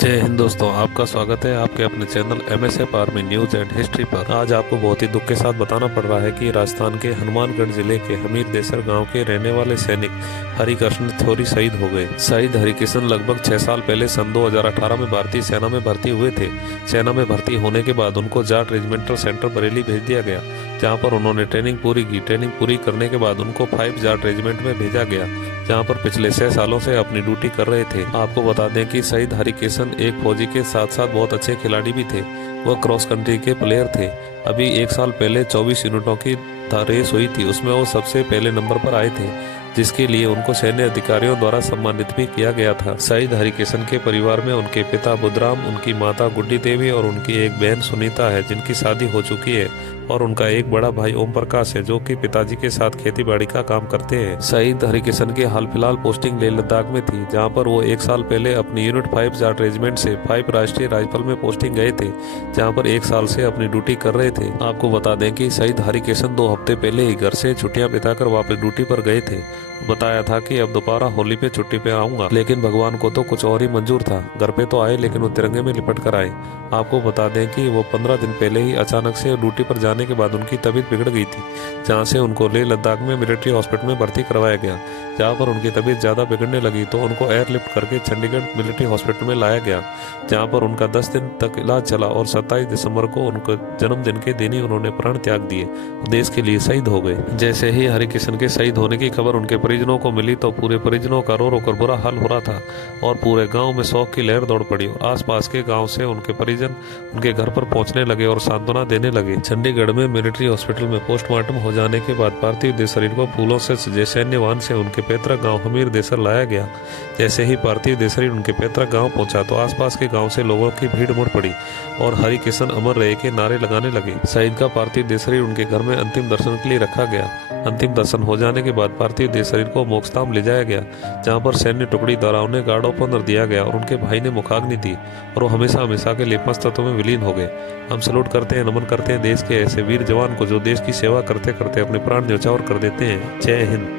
जय हिंद दोस्तों, आपका स्वागत है आपके अपने channel MSF army news and history पर। आज आपको बहुत ही दुख के साथ बताना पड़ रहा है कि राजस्थान के हनुमानगढ़ जिले के हमीर देसर गांव के रहने वाले सैनिक हरिकृष्ण थोरी शहीद हो गए। शहीद हरिकृष्ण लगभग 6 साल पहले सन 2018 में भारतीय सेना में भर्ती हुए थे। सेना में भर्ती होने के बाद उनको जाट रेजिमेंटल सेंटर बरेली भेज दिया गया, जहाँ पर उन्होंने ट्रेनिंग पूरी की। ट्रेनिंग पूरी करने के बाद उनको 5 जाट रेजिमेंट में भेजा गया, जहाँ पर पिछले 6 सालों से अपनी ड्यूटी कर रहे थे। आपको बता दें कि शहीद हरिकृष्ण एक फौजी के साथ साथ बहुत अच्छे खिलाड़ी भी थे। वह क्रॉस कंट्री के प्लेयर थे। अभी 1 साल पहले 24 यूनिटों की रेस हुई थी, उसमें वो सबसे पहले नंबर पर आए थे, जिसके लिए उनको सैन्य अधिकारियों द्वारा सम्मानित भी किया गया था। शहीद हरिकृष्ण के परिवार में उनके पिता बुधराम, उनकी माता गुड्डी देवी और उनकी एक बहन सुनीता है, जिनकी शादी हो चुकी है, और उनका एक बड़ा भाई ओम प्रकाश है, जो कि पिताजी के साथ खेती बाड़ी का काम करते हैं। शहीद हरिकृष्ण की हाल फिलहाल पोस्टिंग लेह लद्दाख में थी, जहां पर वो 1 साल पहले अपनी यूनिट 5 जाट रेजिमेंट से 5 राष्ट्रीय राइफल में पोस्टिंग गए थे, जहां पर 1 साल से अपनी ड्यूटी कर रहे थे। आपको बता दें कि शहीद हरिकृष्ण 2 हफ्ते पहले ही घर से छुट्टियां बिताकर वापस ड्यूटी पर गए थे। बताया था कि अब दोबारा होली पे छुट्टी पे आऊंगा, लेकिन भगवान को तो कुछ और ही मंजूर था। घर पे तो आए, लेकिन वो तिरंगे में लिपट कर आए। आपको बता दें कि वो 15 दिन पहले ही अचानक से ड्यूटी पर जाने के बाद उनकी तबीयत बिगड़ गई थी, जहां से उनको लेह लद्दाख में मिलिट्री हॉस्पिटल में भर्ती करवाया गया। जहां पर उनकी तबीयत ज़्यादा बिगड़ने लगी तो उनको एयरलिफ्ट करके चंडीगढ़ मिलिट्री हॉस्पिटल में लाया गया, जहां पर उनका 10 दिन तक इलाज चला और 27 दिसंबर को उनके जन्मदिन के दिन ही उन्होंने प्राण त्याग दिए, देश के लिए शहीद हो गए। जैसे ही हरिकृष्ण के शहीद होने की खबर उनके परिजनों को मिली तो पूरे परिजनों का रो रो कर बुरा हाल हो रहा था, और पूरे गांव में शोक की लहर दौड़ पड़ी। और आसपास के गांव से उनके परिजन उनके घर पर पहुंचने लगे और सांत्वना देने लगे। चंडीगढ़ में मिलिट्री हॉस्पिटल में पोस्टमार्टम हो जाने के बाद पार्थिव देह शरीर को फूलों से सजे सैन्य वाहन से उनके पैतृक गांव हमीर देसर लाया गया। जैसे ही पार्थिव देह शरीर उनके पैतृक गांव पहुंचा तो आसपास के गांव से लोगों की भीड़ मुड़ पड़ी और हरिकृष्ण अमर रहे के नारे लगाने लगे। शहीद का पार्थिव देह शरीर उनके घर में अंतिम दर्शन के लिए रखा गया। अंतिम दर्शन हो जाने के बाद पार्थिव देह शरीर को मोक्षधाम ले जाया गया, जहां पर सैन्य टुकड़ी द्वारा उन्हें गार्ड ऑफ ऑनर दिया गया और उनके भाई ने मुखाग्नि दी और वो हमेशा हमेशा के लिए पंच तत्वों में विलीन हो गए। हम सलूट करते हैं, नमन करते हैं देश के ऐसे वीर जवान को जो देश की सेवा करते करते अपने प्राण न्यौछावर कर देते हैं। जय हिंद।